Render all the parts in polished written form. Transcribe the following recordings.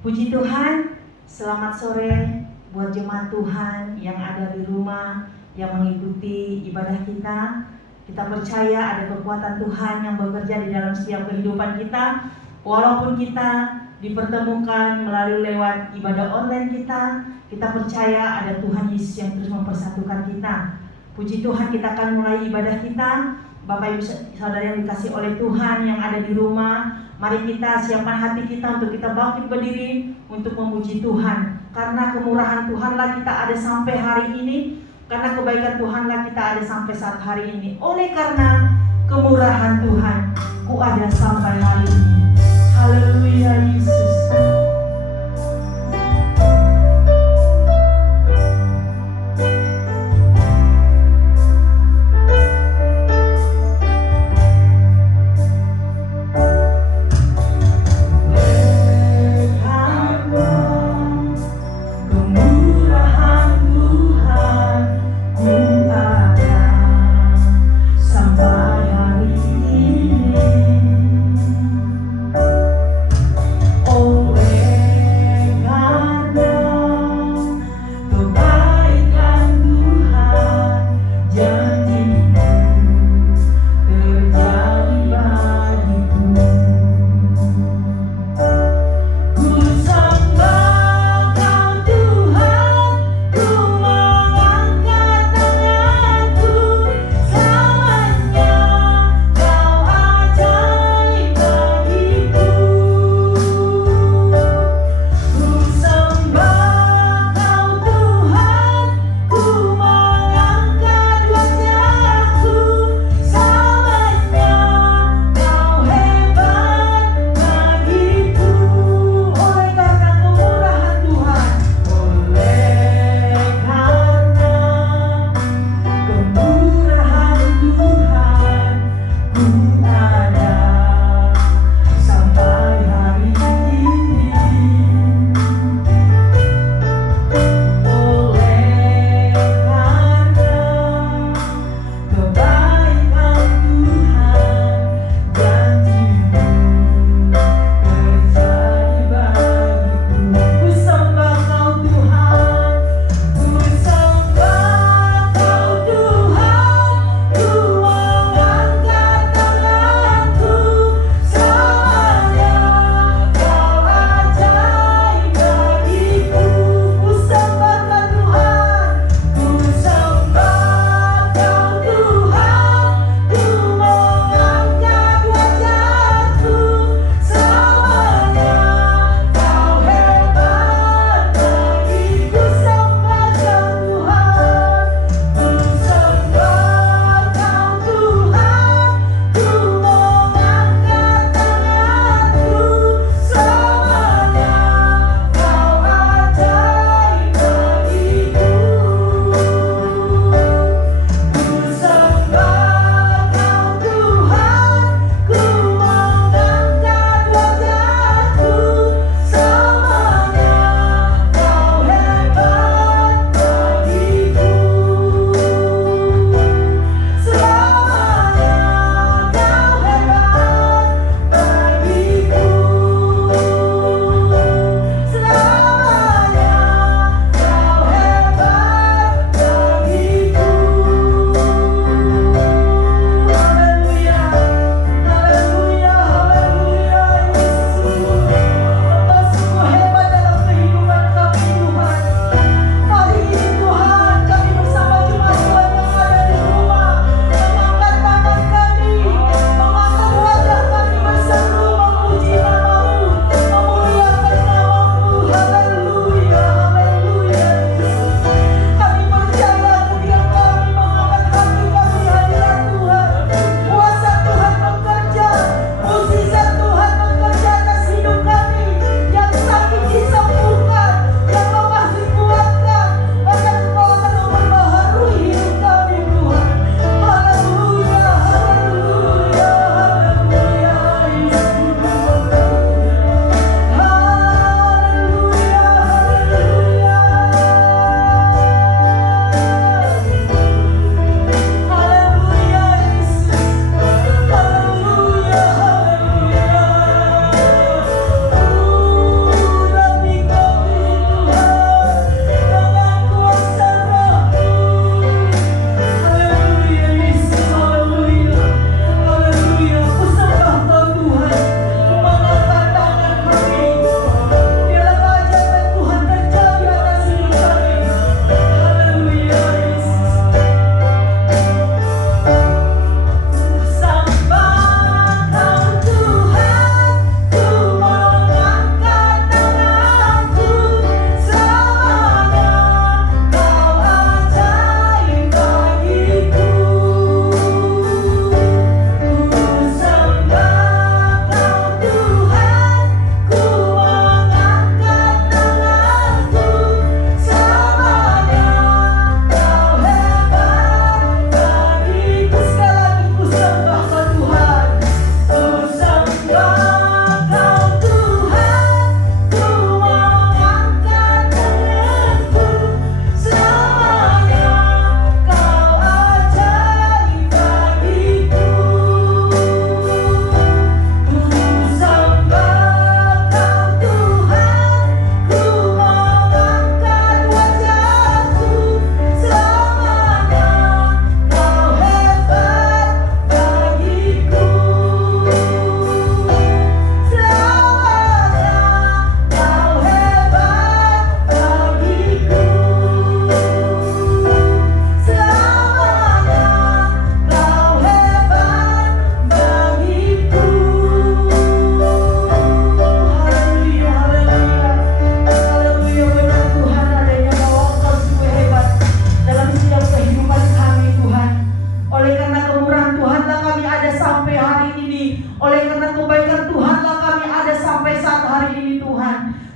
Puji Tuhan, selamat sore buat jemaat Tuhan yang ada di rumah, yang mengikuti ibadah kita. Kita percaya ada kekuatan Tuhan yang bekerja di dalam setiap kehidupan kita. Walaupun kita dipertemukan melalui lewat ibadah online kita percaya ada Tuhan Yesus yang terus mempersatukan kita. Puji Tuhan, kita akan mulai ibadah kita. Bapak Ibu Saudara yang dikasih oleh Tuhan yang ada di rumah, mari kita siapkan hati kita untuk kita bangkit berdiri untuk memuji Tuhan. Karena kemurahan Tuhanlah kita ada sampai hari ini, karena kebaikan Tuhanlah kita ada sampai saat hari ini. Oleh karena kemurahan Tuhan, ku ada sampai hari ini. Haleluya Yesus. Oh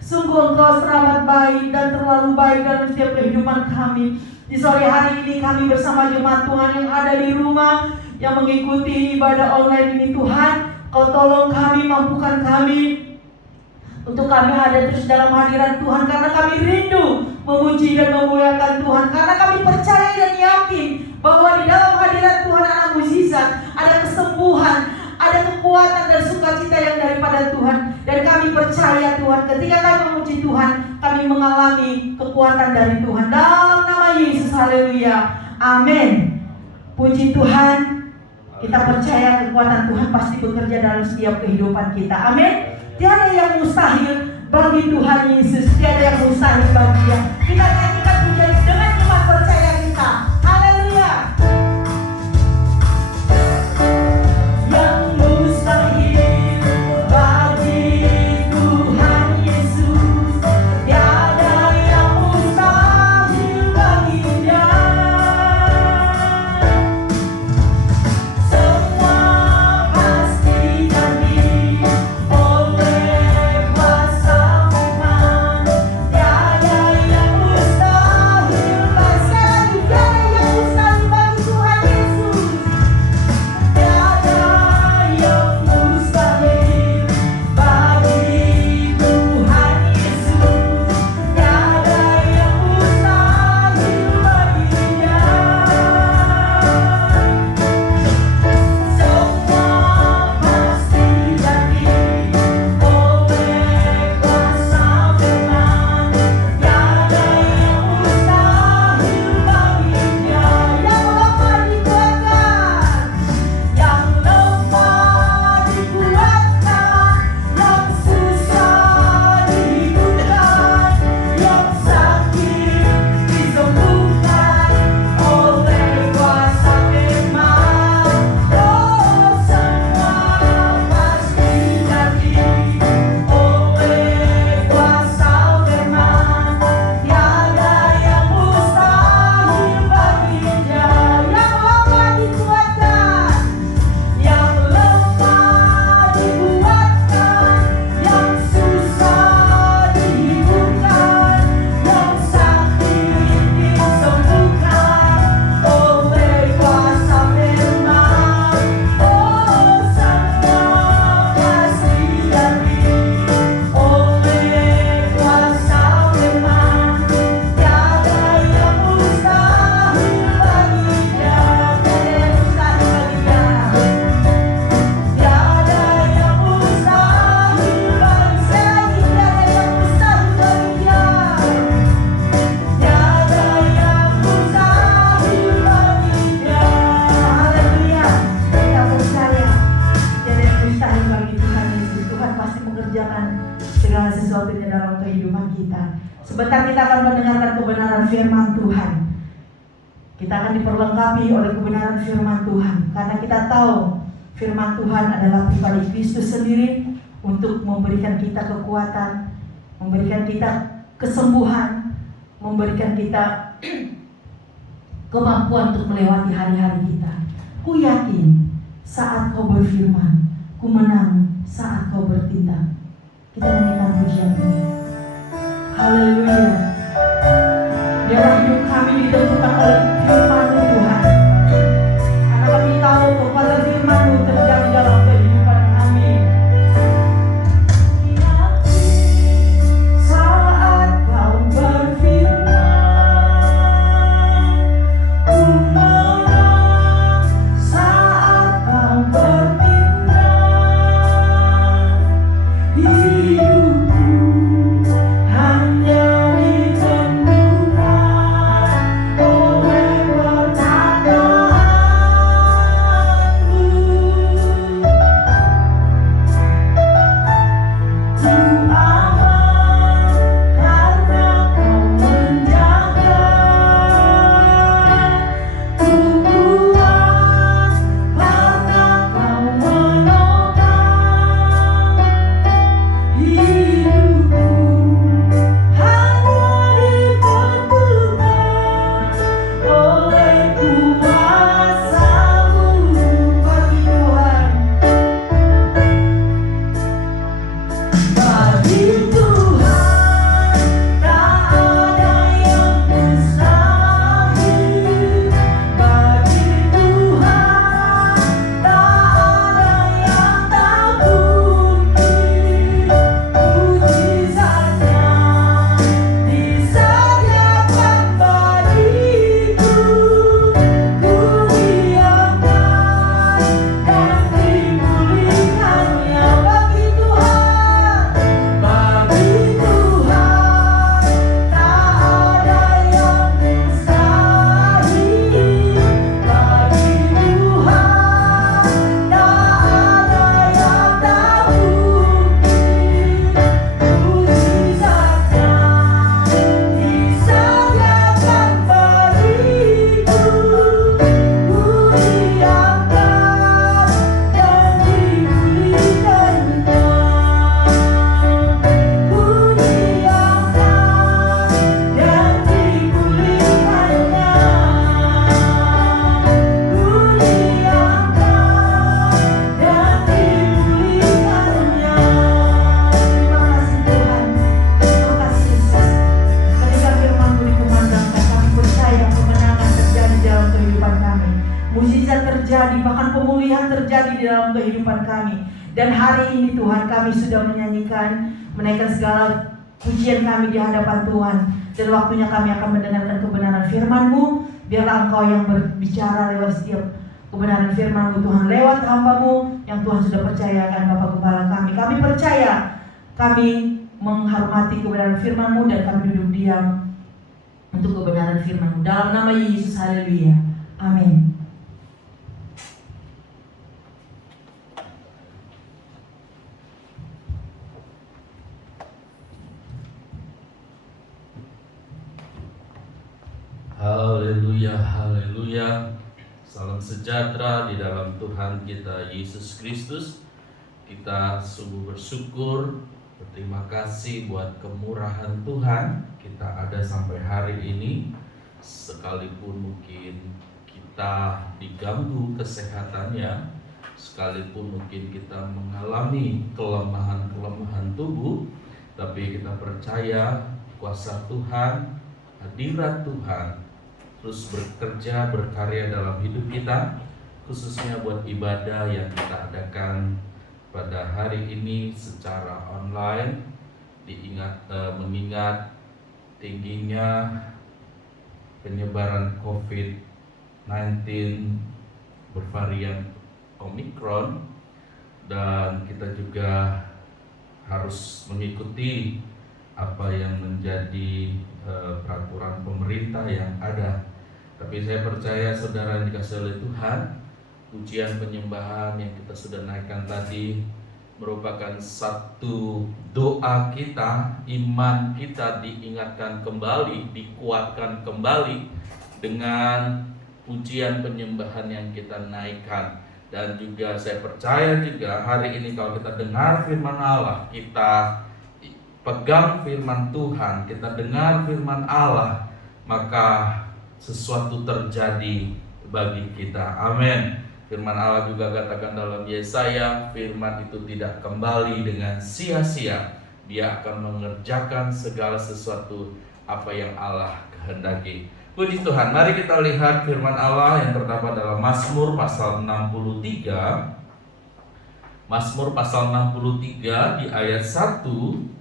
Sungguh Engkau teramat baik dan terlalu baik dalam setiap kehidupan kami. Di sore hari ini kami bersama jemaat Tuhan yang ada di rumah, yang mengikuti ibadah online ini Tuhan, Kau tolong kami, mampukan kami untuk kami ada terus dalam hadirat Tuhan, karena kami rindu memuji dan memuliakan Tuhan, karena kami percaya dan yakin bahwa di dalam hadirat Tuhan ada mukjizat, ada kesembuhan, ada kekuatan dan sukacita yang daripada Tuhan. Dan kami percaya Tuhan, ketika kami memuji Tuhan, kami mengalami kekuatan dari Tuhan. Dalam nama Yesus, haleluya, amin. Puji Tuhan, kita percaya kekuatan Tuhan pasti bekerja dalam setiap kehidupan kita, amin. Tiada yang mustahil bagi Tuhan Yesus, tiada yang mustahil bagi Dia. Kita nyanyikan pujian dengan iman percaya kita, haleluya. Yang mustahil bagi Tuhan Yesus, tiada yang mustahil bagi Dia. Semua pasti jadi oleh kuasa firman, tiada yang mustahil bagi, tiada yang mustahil bagi Tuhan Yesus. Tiada yang mustahil bagi Tuhan Yesus, tiada yang mustahil bagi Dia. Semua pasti jadi oleh kuasa firman, tiada yang mustahil bagi Dia. Yang lemah dikuatkan, yang lemah dikuatkan, yang susah dihidupkan, yang sakit disembuhkan oleh kuasa firman. Oh, semua pasti jadi oleh kuasa firman, tiada yang mustahil bagi Dia. Yang lemah dikuatkan, yang lemah dibuatkan, yang susah dihidupkan, yang sakit disembuhkan oleh kuasa firman. Oh, semua pasti jadi oleh kuasa firman, tiada yang mustahil bagi Dia. Tiada yang mustahil bagi Dia. Tiada yang mustahil bagi, sekali tiada yang mustahil bagi Dia. Tiada yang mustahil bagi Dia. Haleluya. Kita percaya tiada yang mustahil bagi Tuhan Yesus. Tuhan pasti mengerjakan segala sesuatunya dalam kehidupan kita. Sebentar kita akan mendengarkan kebenaran firman Tuhan. Kita akan diperlengkapi oleh kebenaran firman Tuhan, karena kita tahu firman Tuhan adalah pribadi Kristus sendiri untuk memberikan kita kekuatan, memberikan kita kesembuhan, memberikan kita kemampuan untuk melewati hari-hari kita. Ku yakin saat kau berfirman, ku menang saat kau bertindak. Kita nyanyikan pujian ini. Haleluya. Biarlah hidup kami ditentukan oleh firman-Mu Tuhan, karena kami tahu kekuatan firman-Mu terjadi dalam kehidupan kami. Saat kau berfirman, ku menang saat kau bertindak. Hidupku hanya mujizat terjadi, bahkan pemulihan terjadi di dalam kehidupan kami. Dan hari ini Tuhan, kami sudah menyanyikan, menaikkan segala pujian kami di hadapan Tuhan. Dan waktunya kami akan mendengarkan kebenaran firman-Mu. Biarlah Engkau yang berbicara lewat setiap kebenaran firman-Mu Tuhan, lewat hamba-Mu yang Tuhan sudah percayakan Bapa Kepala kami. Kami percaya, kami menghormati kebenaran firman-Mu dan kami duduk diam untuk kebenaran firman-Mu. Dalam nama Yesus, haleluya. Amin. Haleluya, haleluya. Salam sejahtera di dalam Tuhan kita Yesus Kristus. Kita sungguh bersyukur, berterima kasih buat kemurahan Tuhan. Kita ada sampai hari ini, sekalipun mungkin kita diganggu kesehatannya, sekalipun mungkin kita mengalami kelemahan-kelemahan tubuh, tapi kita percaya kuasa Tuhan, hadirat Tuhan terus bekerja, berkarya dalam hidup kita, khususnya buat ibadah yang kita adakan pada hari ini secara online. Mengingat tingginya penyebaran COVID-19 bervarian Omicron, dan kita juga harus mengikuti apa yang menjadi peraturan pemerintah yang ada. Tapi saya percaya saudara yang dikasihi oleh Tuhan, pujian penyembahan yang kita sudah naikkan tadi merupakan satu doa kita, iman kita diingatkan kembali, dikuatkan kembali dengan pujian penyembahan yang kita naikkan. Dan juga saya percaya juga hari ini kalau kita dengar firman Allah, kita pegang firman Tuhan, kita dengar firman Allah, maka sesuatu terjadi bagi kita. Amin. Firman Allah juga katakan dalam Yesaya, firman itu tidak kembali dengan sia-sia. Dia akan mengerjakan segala sesuatu apa yang Allah kehendaki. Puji Tuhan. Mari kita lihat firman Allah yang terdapat dalam Mazmur pasal 63. Mazmur pasal 63 di ayat 1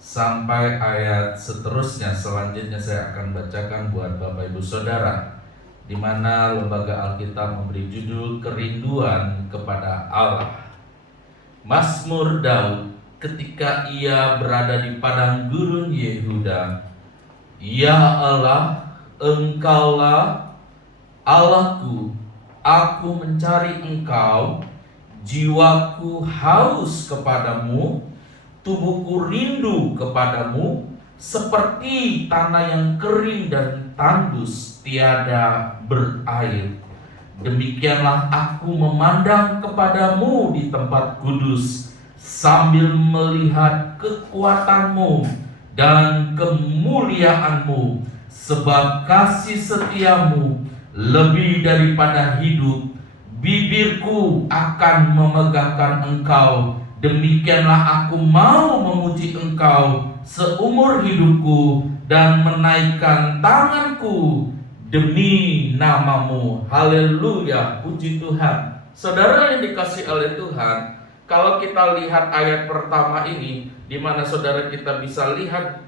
sampai ayat seterusnya. Selanjutnya saya akan bacakan buat Bapak Ibu Saudara, di mana Lembaga Alkitab memberi judul Kerinduan kepada Allah. Mazmur Daud ketika ia berada di padang gurun Yehuda. Ya Allah, Engkaulah Allahku, aku mencari Engkau, jiwaku haus kepadamu, tubuhku rindu kepadamu, seperti tanah yang kering dan tandus tiada berair. Demikianlah aku memandang kepadamu di tempat kudus, sambil melihat kekuatanmu dan kemuliaanmu, sebab kasih setiamu lebih daripada hidup. Bibirku akan memegahkan Engkau, demikianlah aku mau memuji Engkau seumur hidupku dan menaikkan tanganku demi namamu. Haleluya, puji Tuhan. Saudara yang dikasihi oleh Tuhan, kalau kita lihat ayat pertama ini, di mana saudara kita bisa lihat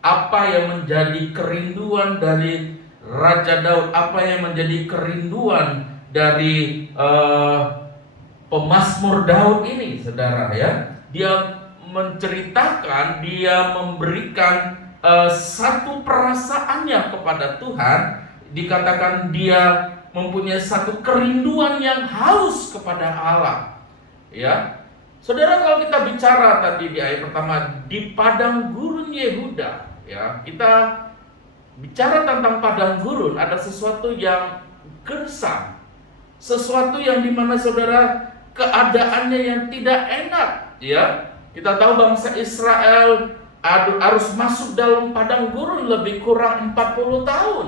apa yang menjadi kerinduan dari Raja Daud, apa yang menjadi kerinduan dari pemazmur Daud ini, saudara ya. Dia menceritakan, dia memberikan satu perasaannya kepada Tuhan. Dikatakan dia mempunyai satu kerinduan yang haus kepada Allah. Ya, saudara, kalau kita bicara tadi di ayat pertama di padang gurun Yehuda, ya, kita bicara tentang padang gurun, ada sesuatu yang gersang, sesuatu yang dimana saudara keadaannya yang tidak enak, ya. Kita tahu bangsa Israel harus masuk dalam padang gurun lebih kurang 40 tahun.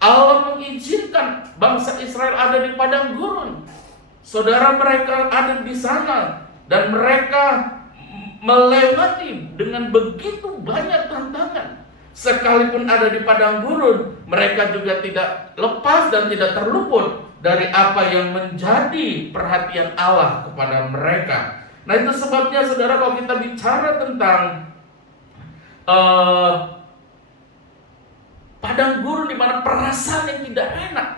Allah mengizinkan bangsa Israel ada di padang gurun. Saudara, mereka ada di sana dan mereka melewati dengan begitu banyak tantangan. Sekalipun ada di padang gurun, mereka juga tidak lepas dan tidak terluput dari apa yang menjadi perhatian Allah kepada mereka. Nah, itu sebabnya saudara, kalau kita bicara tentang padang gurun, di mana perasaan yang tidak enak,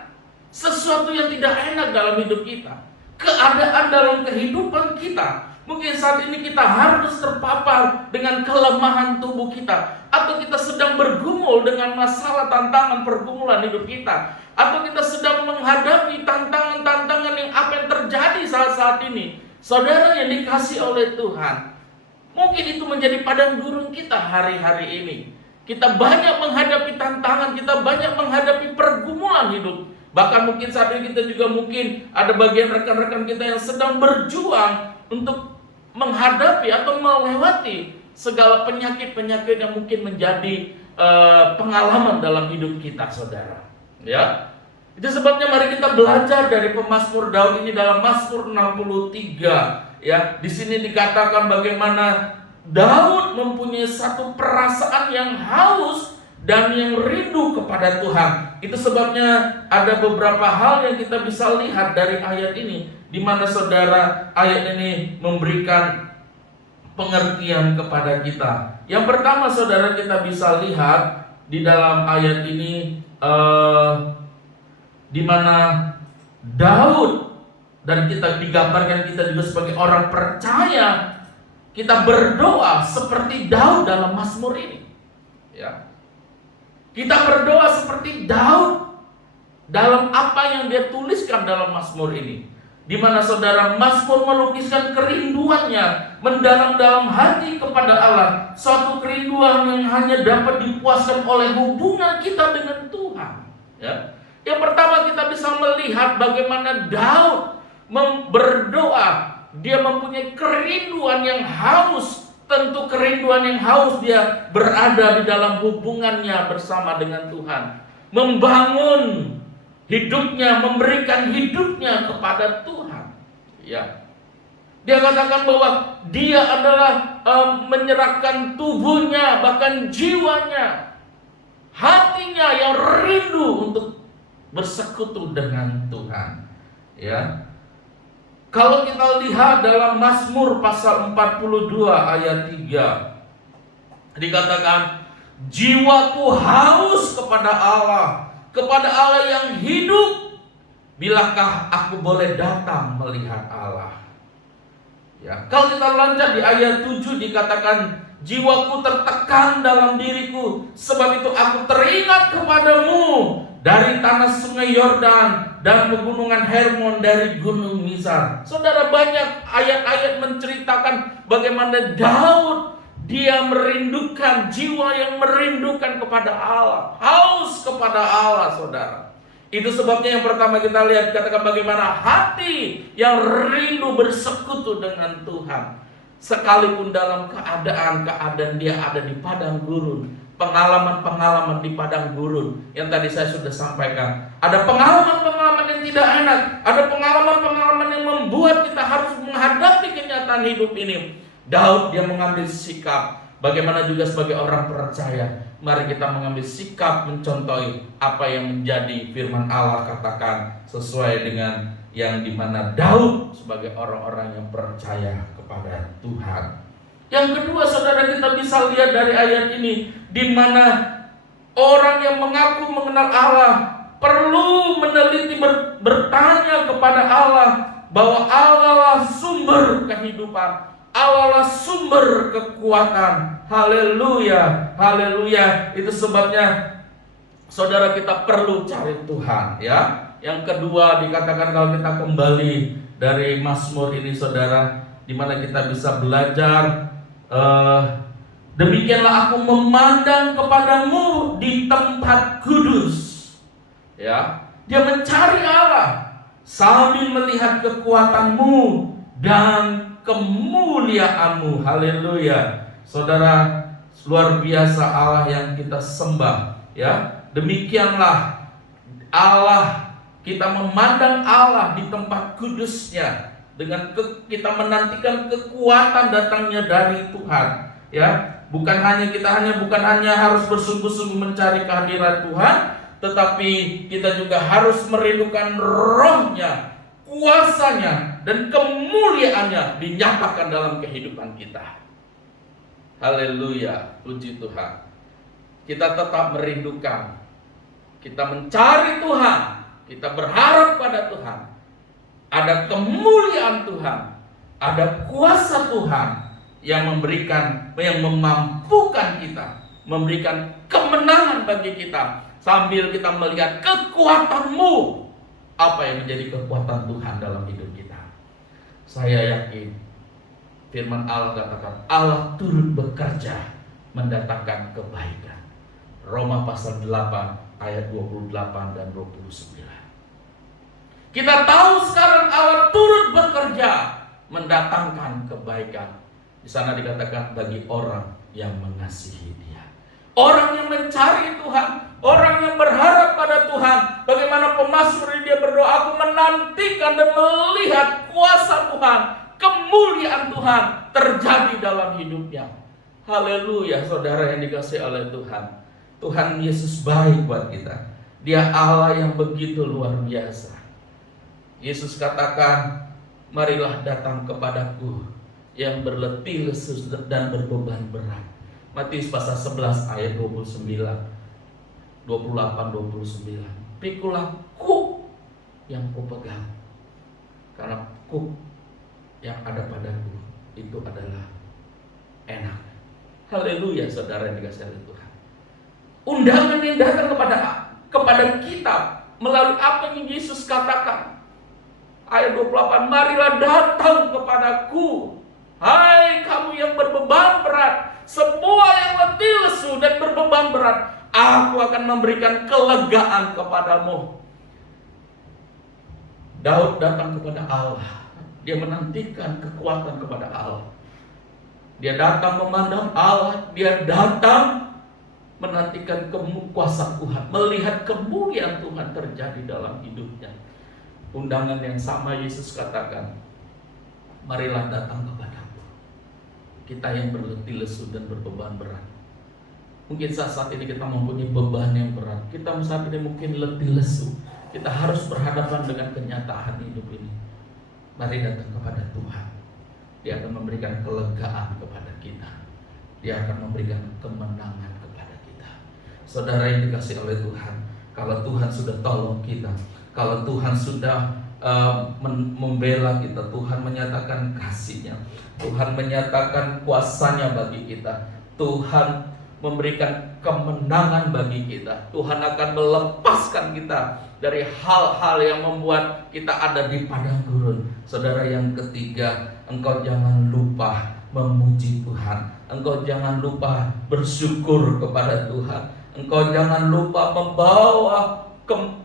sesuatu yang tidak enak dalam hidup kita, keadaan dalam kehidupan kita. Mungkin saat ini kita harus terpapar dengan kelemahan tubuh kita, atau kita sedang bergumul dengan masalah tantangan pergumulan hidup kita, atau kita sedang menghadapi tantangan-tantangan yang apa yang terjadi saat-saat ini. Saudara yang dikasih oleh Tuhan, mungkin itu menjadi padang gurun kita hari-hari ini. Kita banyak menghadapi tantangan, kita banyak menghadapi pergumulan hidup. Bahkan mungkin saat ini kita juga mungkin ada bagian rekan-rekan kita yang sedang berjuang untuk menghadapi atau melewati segala penyakit-penyakit yang mungkin menjadi pengalaman dalam hidup kita, saudara. Ya, itu sebabnya mari kita belajar dari pemazmur Daud ini dalam Mazmur 63. Ya, di sini dikatakan bagaimana Daud mempunyai satu perasaan yang haus dan yang rindu kepada Tuhan. Itu sebabnya ada beberapa hal yang kita bisa lihat dari ayat ini, di mana saudara, ayat ini memberikan pengertian kepada kita. Yang pertama, saudara, kita bisa lihat di dalam ayat ini di mana Daud, dan kita digambarkan kita juga sebagai orang percaya, kita berdoa seperti Daud dalam Mazmur ini. Ya, kita berdoa seperti Daud dalam apa yang dia tuliskan dalam Mazmur ini, di mana saudara, Mazmur melukiskan kerinduannya mendalam dalam hati kepada Allah, suatu kerinduan yang hanya dapat dipuaskan oleh hubungan kita dengan Tuhan. Ya, yang pertama kita bisa melihat bagaimana Daud berdoa, dia mempunyai kerinduan yang haus. Tentu kerinduan yang haus dia berada di dalam hubungannya bersama dengan Tuhan, membangun hidupnya, memberikan hidupnya kepada Tuhan. Ya, dia katakan bahwa dia adalah menyerahkan tubuhnya, bahkan jiwanya, hatinya yang rindu untuk bersekutu dengan Tuhan. Ya, kalau kita lihat dalam Mazmur pasal 42 ayat 3, dikatakan, jiwaku haus kepada Allah yang hidup, bilakah aku boleh datang melihat Allah. Ya, kalau kita lanjut di ayat 7 dikatakan, jiwaku tertekan dalam diriku, sebab itu aku teringat kepadamu dari tanah sungai Yordan dan pegunungan Hermon, dari gunung Mizar. Saudara, banyak ayat-ayat menceritakan bagaimana Daud, dia merindukan, jiwa yang merindukan kepada Allah, haus kepada Allah, saudara. Itu sebabnya yang pertama kita lihat, katakan bagaimana hati yang rindu bersekutu dengan Tuhan. Sekalipun dalam keadaan dia ada di padang gurun, pengalaman-pengalaman di padang gurun yang tadi saya sudah sampaikan. Ada pengalaman-pengalaman yang tidak enak, ada pengalaman-pengalaman yang membuat kita harus menghadapi kenyataan hidup ini. Daud, dia mengambil sikap. Bagaimana juga sebagai orang percaya, mari kita mengambil sikap mencontohi apa yang menjadi firman Allah katakan, sesuai dengan yang dimana Daud sebagai orang-orang yang percaya kepada Tuhan. Yang kedua, saudara, kita bisa lihat dari ayat ini, di mana orang yang mengaku mengenal Allah perlu meneliti, bertanya kepada Allah bahwa Allah lah sumber kehidupan, Allah lah sumber kekuatan. Haleluya, haleluya. Itu sebabnya saudara, kita perlu cari Tuhan, ya. Yang kedua dikatakan, kalau kita kembali dari Mazmur ini, saudara, di mana kita bisa belajar, demikianlah aku memandang kepadamu di tempat kudus. Ya, dia mencari Allah sambil melihat kekuatanmu dan kemuliaanmu. Haleluya. Saudara, luar biasa Allah yang kita sembah, ya. Demikianlah Allah, kita memandang Allah di tempat kudusnya, dengan kita menantikan kekuatan datangnya dari Tuhan, ya. Bukan hanya harus bersungguh-sungguh mencari kehadiran Tuhan, tetapi kita juga harus merindukan rohnya, kuasanya, dan kemuliaannya dinyatakan dalam kehidupan kita. Haleluya, puji Tuhan. Kita tetap merindukan, kita mencari Tuhan, kita berharap pada Tuhan. Ada kemuliaan Tuhan, ada kuasa Tuhan yang memampukan kita, memberikan kemenangan bagi kita, sambil kita melihat kekuatan-Mu, apa yang menjadi kekuatan Tuhan dalam hidup kita. Saya yakin firman Allah katakan, Allah turut bekerja mendatangkan kebaikan. Roma pasal 8 ayat 28 dan 29. Kita tahu sekarang Allah turut bekerja mendatangkan kebaikan. Di sana dikatakan bagi orang yang mengasihi Dia, orang yang mencari Tuhan, orang yang berharap pada Tuhan. Bagaimana pemazmur dia berdoa, aku menantikan dan melihat kuasa Tuhan, kemuliaan Tuhan terjadi dalam hidupnya. Haleluya, saudara yang dikasihi oleh Tuhan. Tuhan Yesus baik buat kita. Dia Allah yang begitu luar biasa. Yesus katakan, marilah datang kepadaku yang berletih lesu dan berbeban berat. Matius pasal 11 ayat 28-29. Pikulah kuk yang kupegang, karena kuk yang ada padaku itu adalah enak. Haleluya, saudara yang dikasihi oleh Tuhan. Undangan yang datang kepada kita melalui apa yang Yesus katakan. Ayat 28, marilah datang kepadaku, hai kamu yang berbeban berat, semua yang letih lesu dan berbeban berat, aku akan memberikan kelegaan kepadamu. Daud datang kepada Allah, dia menantikan kekuatan kepada Allah. Dia datang memandang Allah, dia datang menantikan kuasa Tuhan, melihat kemuliaan Tuhan terjadi dalam hidupnya. Undangan yang sama Yesus katakan, marilah datang kepadaku, kita yang berletih lesu dan berbeban berat. Mungkin saat ini kita mempunyai beban yang berat, kita saat ini mungkin letih lesu, kita harus berhadapan dengan kenyataan hidup ini. Mari datang kepada Tuhan, Dia akan memberikan kelegaan kepada kita, Dia akan memberikan kemenangan kepada kita. Saudara yang dikasihi oleh Tuhan, kalau Tuhan sudah tolong kita, kalau Tuhan sudah membela kita, Tuhan menyatakan kasih-Nya, Tuhan menyatakan kuasa-Nya bagi kita, Tuhan memberikan kemenangan bagi kita, Tuhan akan melepaskan kita dari hal-hal yang membuat kita ada di padang gurun. Saudara yang ketiga, engkau jangan lupa memuji Tuhan, engkau jangan lupa bersyukur kepada Tuhan, engkau jangan lupa membawa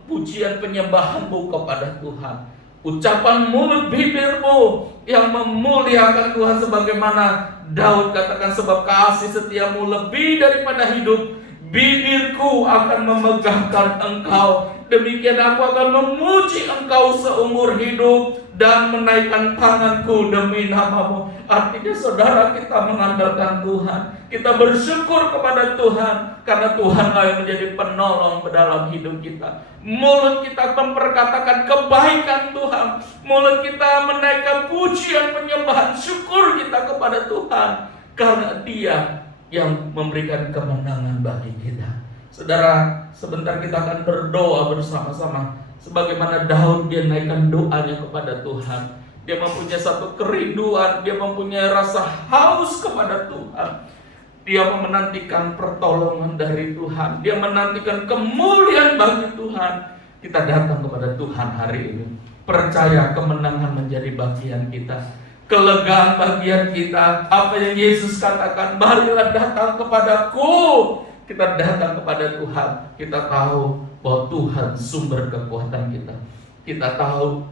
pujian penyembahanmu kepada Tuhan. Ucapan mulut bibirmu yang memuliakan Tuhan, sebagaimana Daud katakan, sebab kasih setiamu lebih daripada hidup, bibirku akan memegahkan engkau. Demikian aku akan memuji engkau seumur hidup dan menaikkan tanganku demi namamu. Artinya saudara, kita mengandalkan Tuhan, kita bersyukur kepada Tuhan, karena Tuhanlah yang menjadi penolong dalam hidup kita. Mulut kita memperkatakan kebaikan Tuhan, mulut kita menaikkan pujian penyembahan syukur kita kepada Tuhan, karena Dia yang memberikan kemenangan bagi kita. Saudara, sebentar kita akan berdoa bersama-sama. Sebagaimana Daud, dia naikkan doanya kepada Tuhan. Dia mempunyai satu kerinduan, dia mempunyai rasa haus kepada Tuhan. Dia menantikan pertolongan dari Tuhan, dia menantikan kemuliaan bagi Tuhan. Kita datang kepada Tuhan hari ini, percaya kemenangan menjadi bagian kita, kelegaan bagian kita. Apa yang Yesus katakan, marilah datang kepadaku. Kita datang kepada Tuhan, kita tahu bahwa Tuhan sumber kekuatan kita. Kita tahu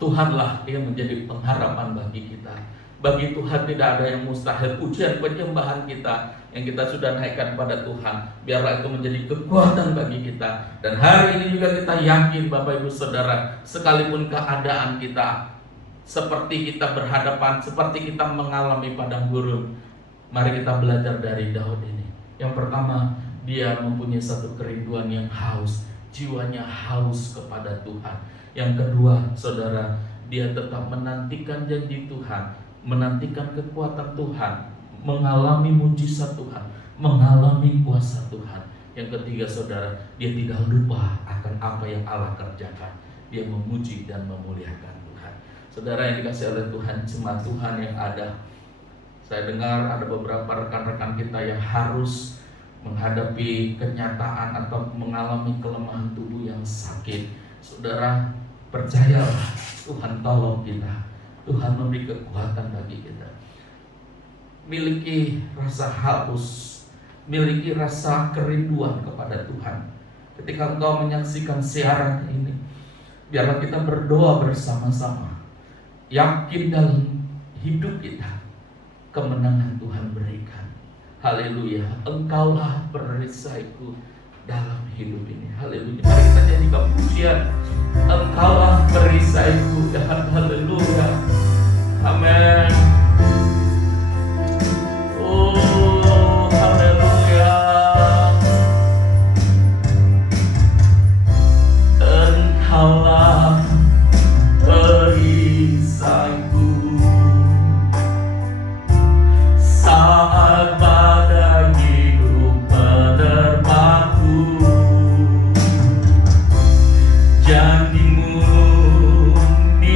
Tuhanlah yang menjadi pengharapan bagi kita. Bagi Tuhan tidak ada yang mustahil. Pujian penyembahan kita yang kita sudah naikkan pada Tuhan, biarlah itu menjadi kekuatan bagi kita. Dan hari ini juga kita yakin, Bapak Ibu Saudara, sekalipun keadaan kita seperti kita berhadapan, seperti kita mengalami padang gurun, mari kita belajar dari Daud ini. Yang pertama, Dia mempunyai satu kerinduan yang haus, jiwanya haus kepada Tuhan. Yang kedua, saudara, dia tetap menantikan janji Tuhan, menantikan kekuatan Tuhan, mengalami mujizat Tuhan, mengalami kuasa Tuhan. Yang ketiga, saudara, dia tidak lupa akan apa yang Allah kerjakan. Dia memuji dan memuliakan Tuhan. Saudara yang dikasihi oleh Tuhan, jemaat Tuhan yang ada, saya dengar ada beberapa rekan-rekan kita yang harus menghadapi kenyataan atau mengalami kelemahan tubuh yang sakit. Saudara, percayalah, Tuhan tolong kita. Tuhan memberi kekuatan bagi kita. Miliki rasa haus, miliki rasa kerinduan kepada Tuhan. Ketika engkau menyaksikan siaran ini, biarlah kita berdoa bersama-sama, yakin dalam hidup kita kemenangan Tuhan berikan. Haleluya, Engkaulah perisaiku dalam hidup ini. Haleluya, mari kita nyanyikan pujian, Engkaulah perisaiku. Haleluya, amin. Oh, haleluya. Engkaulah perisaiku saat badai hidup menerpaku. Janji-Mu di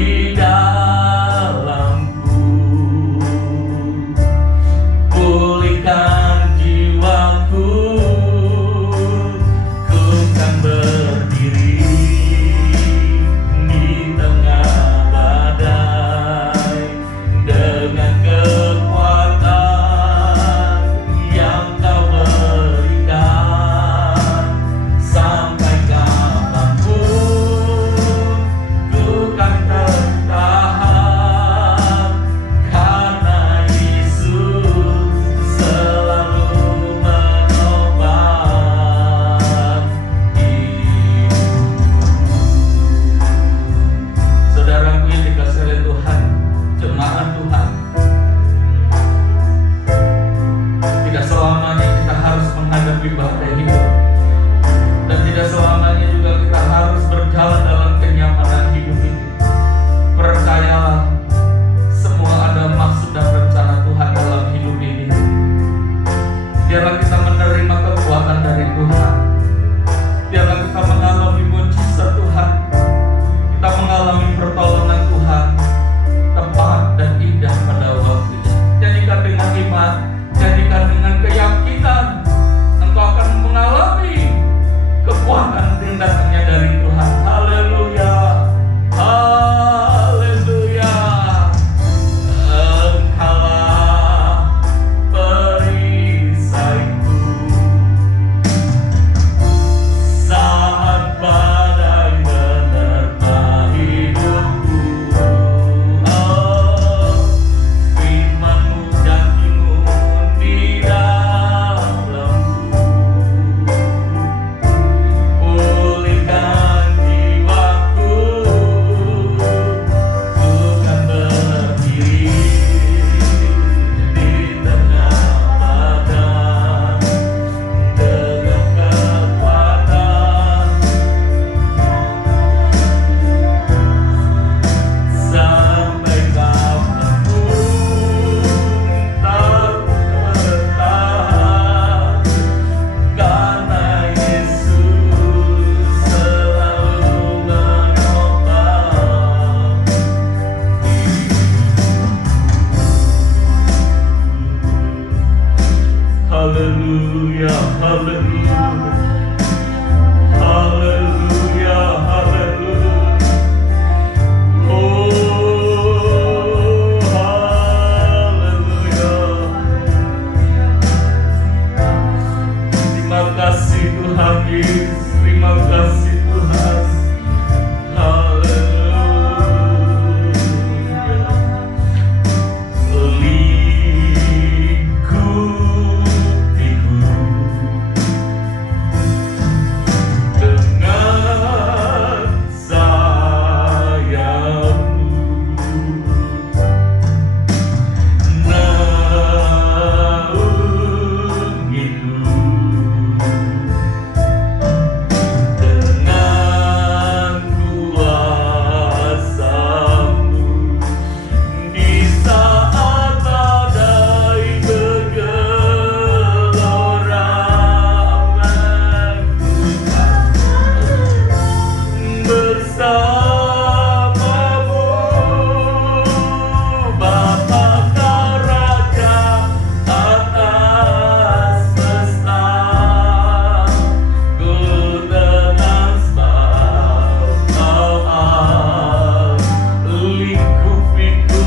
lingkupiku,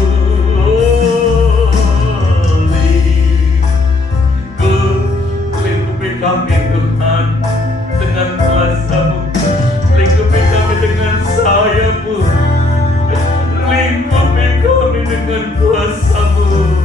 lingkupi kami Tuhan dengan kuasa-Mu, lingkupi kami dengan sayap-Mu, lingkupi kami dengan kuasa-Mu.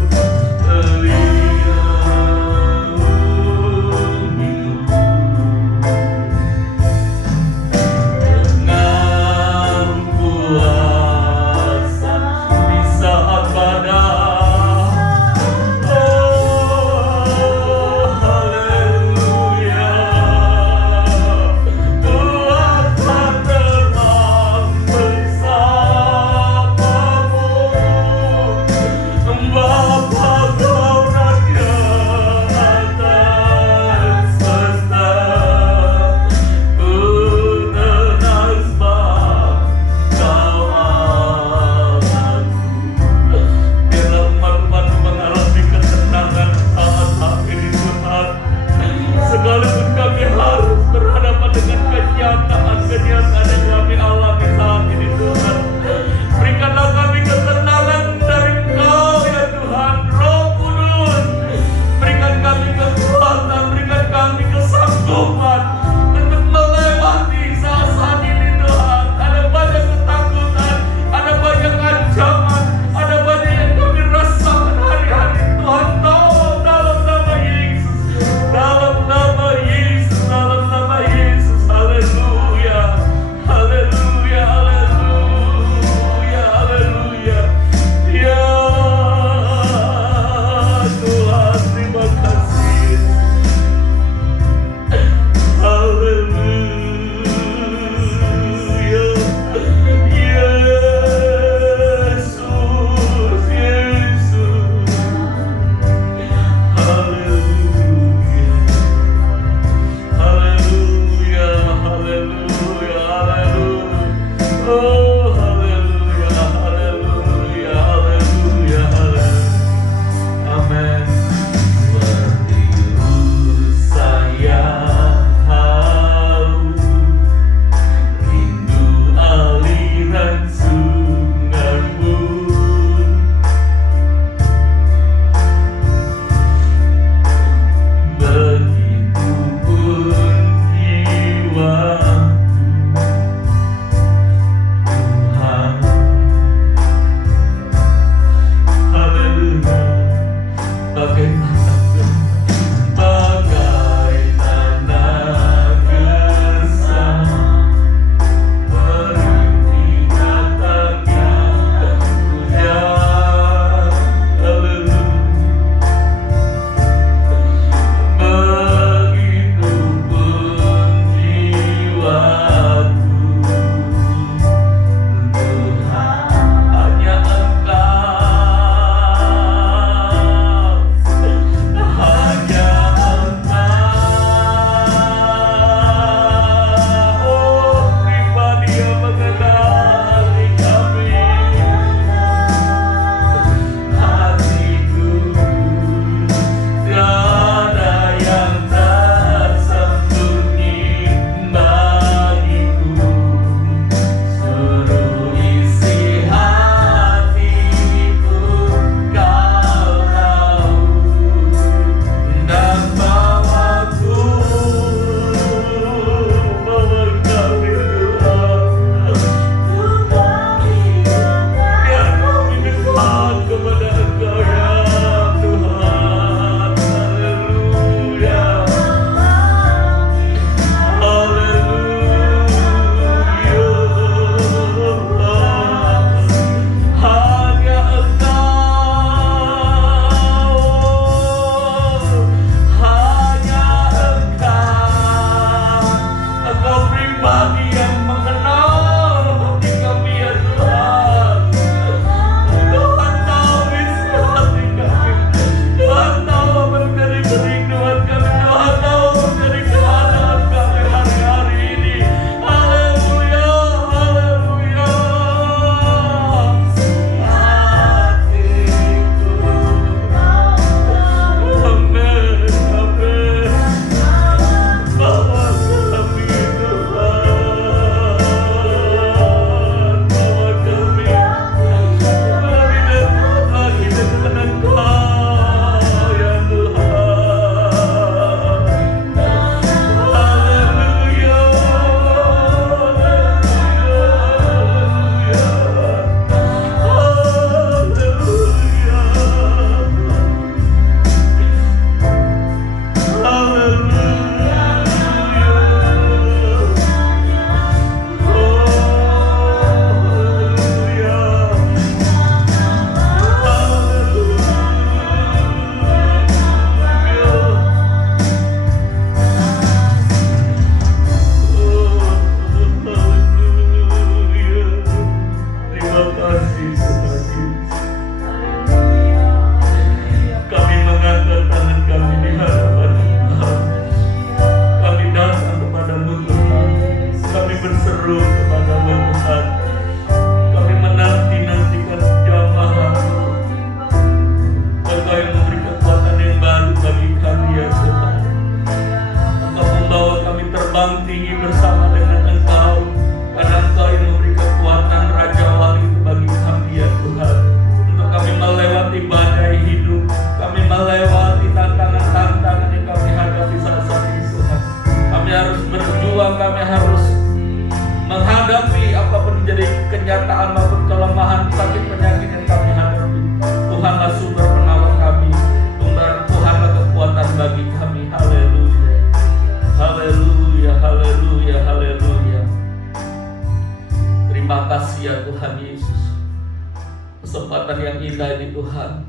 kesempatan yang indah ini Tuhan,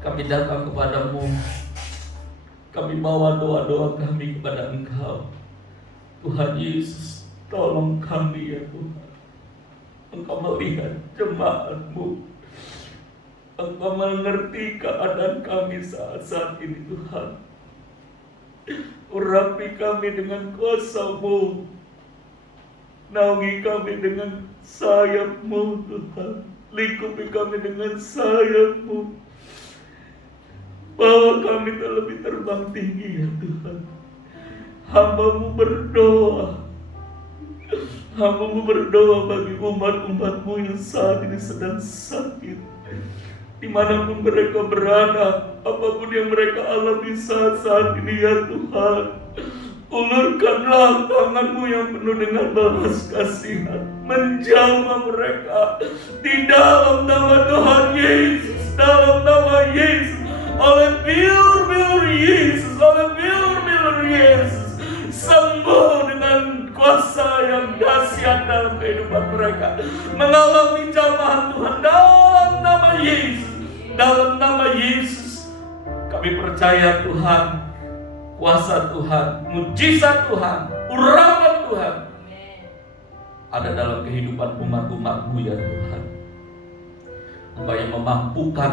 kami datang kepadamu. Kami bawa doa-doa kami kepada Engkau. Tuhan Yesus, tolong kami ya Tuhan. Engkau melihat jemaat-Mu. Engkau mengerti keadaan kami saat-saat ini Tuhan. Urapi kami dengan kuasa-Mu. Naungi kami dengan sayap-Mu Tuhan. Lingkupi kami dengan sayap-Mu. Bawa kami terlebih terbang tinggi ya Tuhan. Hamba-Mu berdoa. Hamba-Mu berdoa bagi umat-umat-Mu yang saat ini sedang sakit. Dimanapun mereka berada, apapun yang mereka alami saat-saat ini ya Tuhan. Ulurkanlah tangan-Mu yang penuh dengan belas kasihan. Menjamah mereka di dalam nama Tuhan Yesus. Dalam nama Yesus. Oleh biur-biur Yesus, oleh biur-biur Yesus, sembuh dengan kuasa yang dahsyat dalam kehidupan mereka. Mengalami jamahan Tuhan dalam nama Yesus. Dalam nama Yesus, kami percaya Tuhan, kuasa Tuhan, mujizat Tuhan, urapan Tuhan ada dalam kehidupan umat-umat-Mu ya Tuhan. Engkau yang memampukan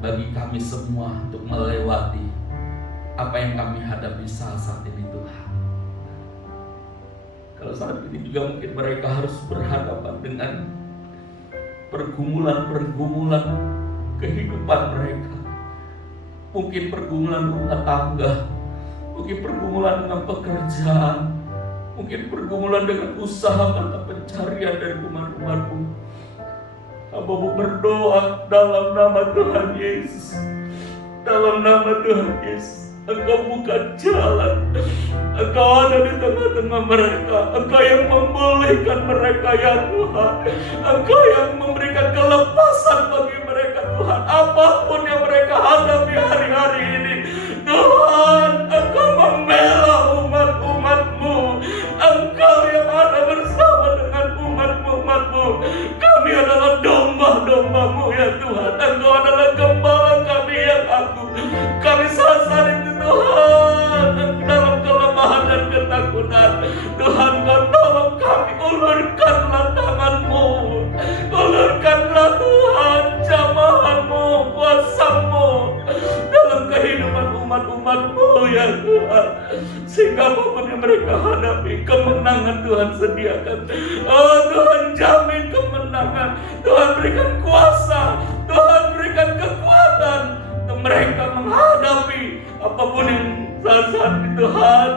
bagi kami semua untuk melewati apa yang kami hadapi saat ini Tuhan. Kalau saat ini juga mungkin mereka harus berhadapan dengan pergumulan-pergumulan kehidupan mereka. Mungkin pergumulan rumah tangga, mungkin pergumulan dengan pekerjaan, mungkin pergumulan dengan usaha mata pencarian dari umat-umat-Mu. Hamba-Mu berdoa dalam nama Tuhan Yesus. Dalam nama Tuhan Yesus, Engkau buka jalan. Engkau ada di tengah-tengah mereka. Engkau yang memulihkan mereka ya Tuhan. Engkau yang memberikan kelepasan bagi mereka Tuhan. Apapun yang mereka hadapi hari-hari ini, Tuhan, Engkau membela umat-umat-Mu. Engkau yang ada bersama dengan umat-umat-Mu. Kami adalah domba-domba-Mu ya Tuhan. Engkau adalah gembala kami yang aku. Kami sasar itu Tuhan dalam kelemahan dan ketakutan. Tuhan, Kau tolong kami. Ulurkanlah tangan-Mu. Ulurkanlah Tuhan jamahan-Mu, kuasa-Mu dalam kehidupan umat-umat-Mu ya Tuhan. Sehingga apapun yang mereka hadapi, kemenangan Tuhan sediakan. Oh Tuhan, jamin kemenangan. Tuhan berikan kuasa. Tuhan berikan kekuatan untuk mereka menghadapi apapun yang saat ini Tuhan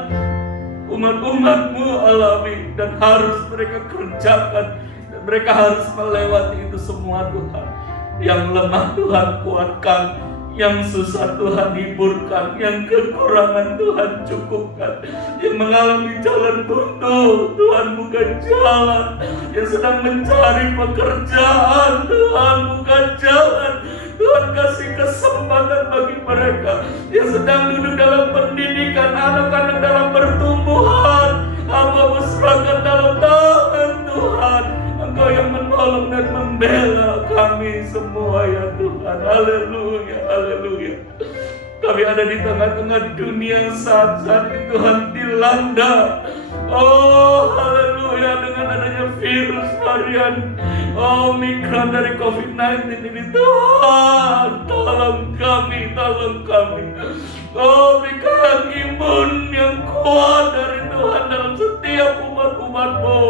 umat-umat-Mu alami dan harus mereka kerjakan. Dan mereka harus melewati itu semua Tuhan. Yang lemah Tuhan kuatkan, yang susah Tuhan hiburkan, yang kekurangan Tuhan cukupkan, yang mengalami jalan buntu Tuhan buka jalan, yang sedang mencari pekerjaan Tuhan buka jalan. Tuhan kasih kesempatan bagi mereka yang sedang duduk dalam pendidikan, anak-anak dalam pertumbuhan. Hamba-Mu serahkan dalam tangan Tuhan. Engkau yang menolong dan membela kami semua ya Tuhan. Haleluya, haleluya. Kami ada di tengah-tengah dunia saat ini Tuhan dilanda. Oh haleluya, dengan adanya virus varian Omikron dari COVID-19 ini Tuhan, tolong kami, tolong kami. Oh berikan imun yang kuat dari Tuhan dalam setiap umat-umat-Mu.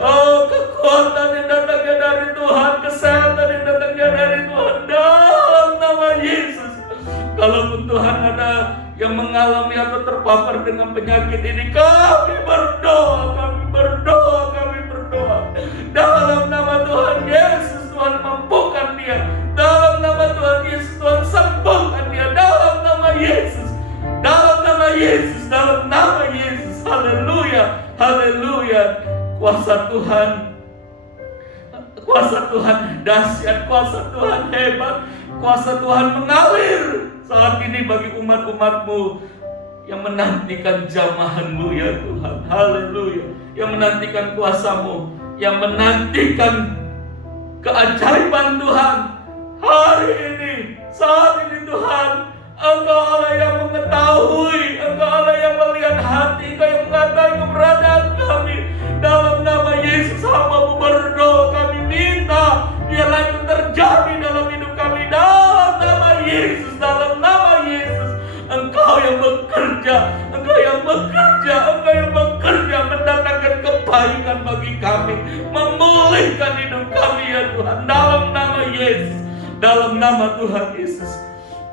Oh kekuatan yang datangnya dari Tuhan, kesehatan yang datangnya dari Tuhan dalam nama Yesus. Kalaupun Tuhan ada yang mengalami atau terpapar dengan penyakit ini, kami berdoa, kami berdoa, kami berdoa. Dalam nama Tuhan Yesus, Tuhan mampukan dia. Dalam nama Tuhan Yesus, Tuhan sembuhkan dia. Dalam nama Yesus, dalam nama Yesus, dalam nama Yesus. Haleluya, haleluya. Kuasa Tuhan, kuasa Tuhan dahsyat, kuasa Tuhan hebat, kuasa Tuhan mengalir saat ini bagi umat-umat-Mu yang menantikan jamahan-Mu ya Tuhan. Haleluya. Yang menantikan kuasa-Mu, yang menantikan keajaiban Tuhan. Hari ini, saat ini Tuhan, Engkau Allah yang mengetahui, Engkau Allah yang melihat hati, Engkau yang mengetahui keberadaan kami. Dalam nama Yesus hamba-Mu berdoa, kami minta biarlah itu terjadi dalam hidup kami. Dalam nama Yesus, dalam nama Yesus. Engkau yang bekerja, Engkau yang bekerja, Engkau yang bekerja mendatangkan kebaikan bagi kami, memulihkan hidup kami ya Tuhan. Dalam nama Yesus, dalam nama Tuhan Yesus,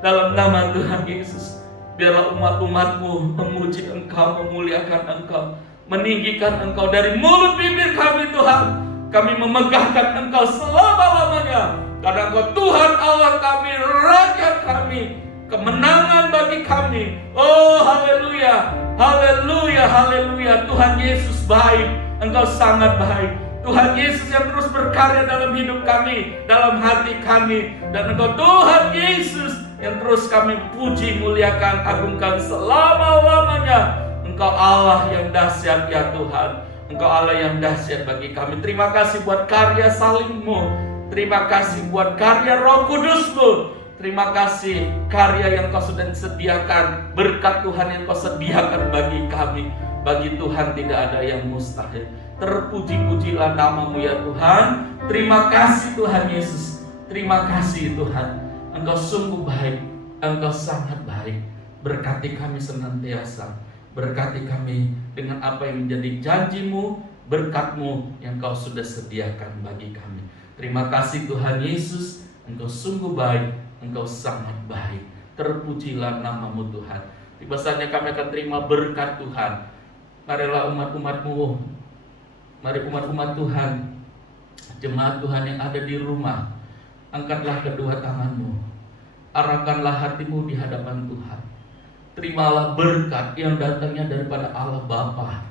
dalam nama Tuhan Yesus. Biarlah umat-umat-Mu memuji Engkau, memuliakan Engkau, meninggikan Engkau dari mulut bibir kami Tuhan. Kami memegahkan Engkau selama-lamanya, karena Engkau Tuhan Allah kami, Raja kami, kemenangan bagi kami. Oh haleluya, haleluya, haleluya. Tuhan Yesus baik, Engkau sangat baik. Tuhan Yesus yang terus berkarya dalam hidup kami, dalam hati kami. Dan Engkau Tuhan Yesus yang terus kami puji, muliakan, agungkan selama-lamanya. Engkau Allah yang dahsyat ya Tuhan. Engkau Allah yang dahsyat bagi kami. Terima kasih buat karya salib-Mu. Terima kasih buat karya Roh Kudus-Mu. Terima kasih karya yang Kau sudah sediakan, berkat Tuhan yang Kau sediakan bagi kami. Bagi Tuhan tidak ada yang mustahil. Terpuji-pujilah nama-Mu ya Tuhan. Terima kasih Tuhan Yesus. Terima kasih Tuhan. Engkau sungguh baik, Engkau sangat baik. Berkati kami senantiasa. Berkati kami dengan apa yang menjadi janji-Mu, berkat-Mu yang Kau sudah sediakan bagi kami. Terima kasih Tuhan Yesus. Engkau sungguh baik, Engkau sangat baik. Terpujilah nama-Mu Tuhan. Tiba saatnya kami akan terima berkat Tuhan. Marilah umat-umat-Mu, mari umat-umat Tuhan, jemaat Tuhan yang ada di rumah, angkatlah kedua tangan-Mu, arahkanlah hati-Mu di hadapan Tuhan. Terimalah berkat yang datangnya daripada Allah Bapa,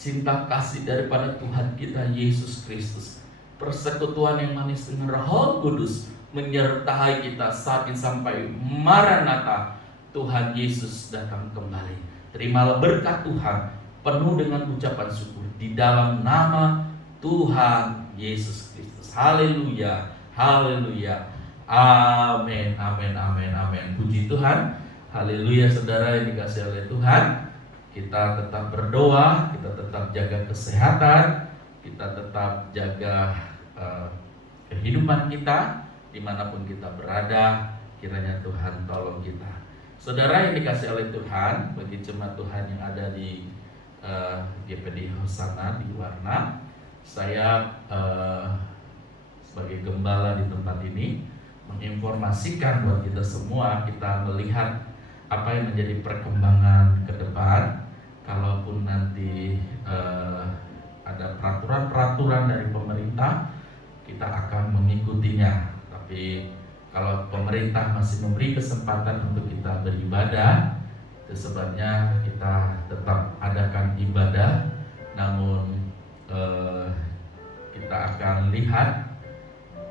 cinta kasih daripada Tuhan kita Yesus Kristus, persekutuan yang manis dengan Roh Kudus menyertai kita saat ini sampai Maranatha, Tuhan Yesus datang kembali. Terimalah berkat Tuhan penuh dengan ucapan syukur di dalam nama Tuhan Yesus Kristus. Haleluya, haleluya, amin, amin, amin, amin. Puji Tuhan, haleluya. Saudara yang dikasihi oleh Tuhan, kita tetap berdoa, kita tetap jaga kesehatan, kita tetap jaga kehidupan kita dimanapun kita berada. Kiranya Tuhan tolong kita. Saudara yang dikasihi oleh Tuhan, bagi jemaat Tuhan yang ada di GPD Hosana di Warna, saya sebagai gembala di tempat ini menginformasikan buat kita semua, kita melihat apa yang menjadi perkembangan ke depan. Kalaupun nanti ada peraturan-peraturan dari pemerintah, kita akan mengikutinya. Tapi kalau pemerintah masih memberi kesempatan untuk kita beribadah, itu sebabnya kita tetap adakan ibadah. Namun kita akan lihat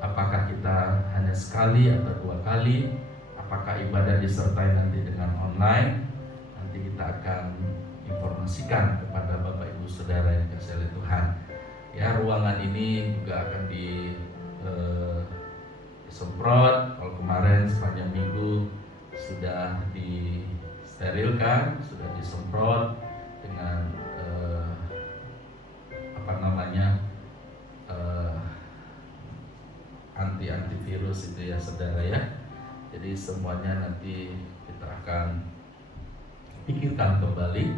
apakah kita hanya sekali atau 2 kali, apakah ibadah disertai nanti dengan online. Nanti kita akan informasikan kepada Bapak Ibu Saudara yang dikasihi oleh Tuhan. Ya, ruangan ini juga akan disemprot. Kalau kemarin sepanjang minggu sudah disterilkan, sudah disemprot dengan antivirus itu ya saudara ya. Jadi semuanya nanti kita akan pikirkan kembali.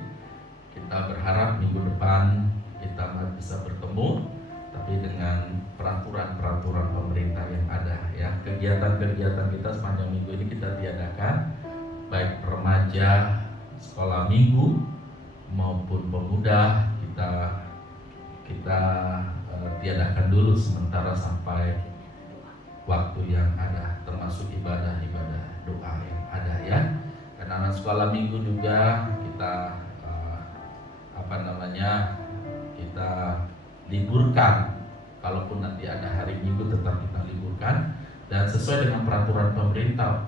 Kita berharap minggu depan kita bisa bertemu, tapi dengan peraturan-peraturan pemerintah yang ada ya. Kegiatan-kegiatan kita sepanjang minggu ini kita tiadakan, baik remaja, sekolah minggu maupun pemuda kita tiadakan dulu sementara sampai waktu yang ada, termasuk ibadah-ibadah doa yang ada ya. Dan anak sekolah minggu juga kita kita liburkan. Kalaupun nanti ada hari minggu tetap kita liburkan. Dan sesuai dengan peraturan pemerintah,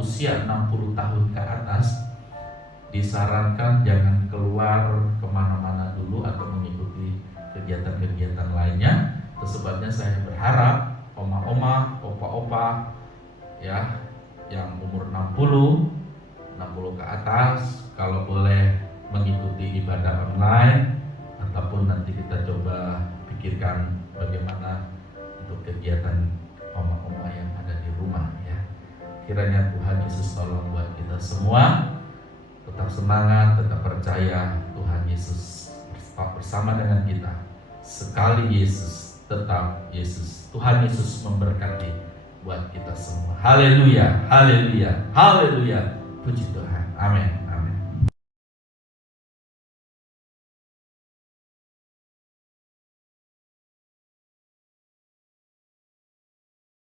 usia 60 tahun ke atas disarankan jangan keluar kemana-mana dulu atau mengikuti kegiatan-kegiatan lainnya Itu sebabnya saya berharap oma-oma, opa-opa ya yang umur 60 ke atas kalau boleh mengikuti ibadah online, ataupun nanti kita coba pikirkan bagaimana untuk kegiatan oma-oma yang ada di rumah ya. Kiranya Tuhan Yesus tolong buat kita semua tetap semangat, tetap percaya Tuhan Yesus tetap bersama dengan kita. Sekali Yesus, tetap Yesus. Tuhan Yesus memberkati buat kita semua. Haleluya, haleluya, haleluya. Puji Tuhan. Amin.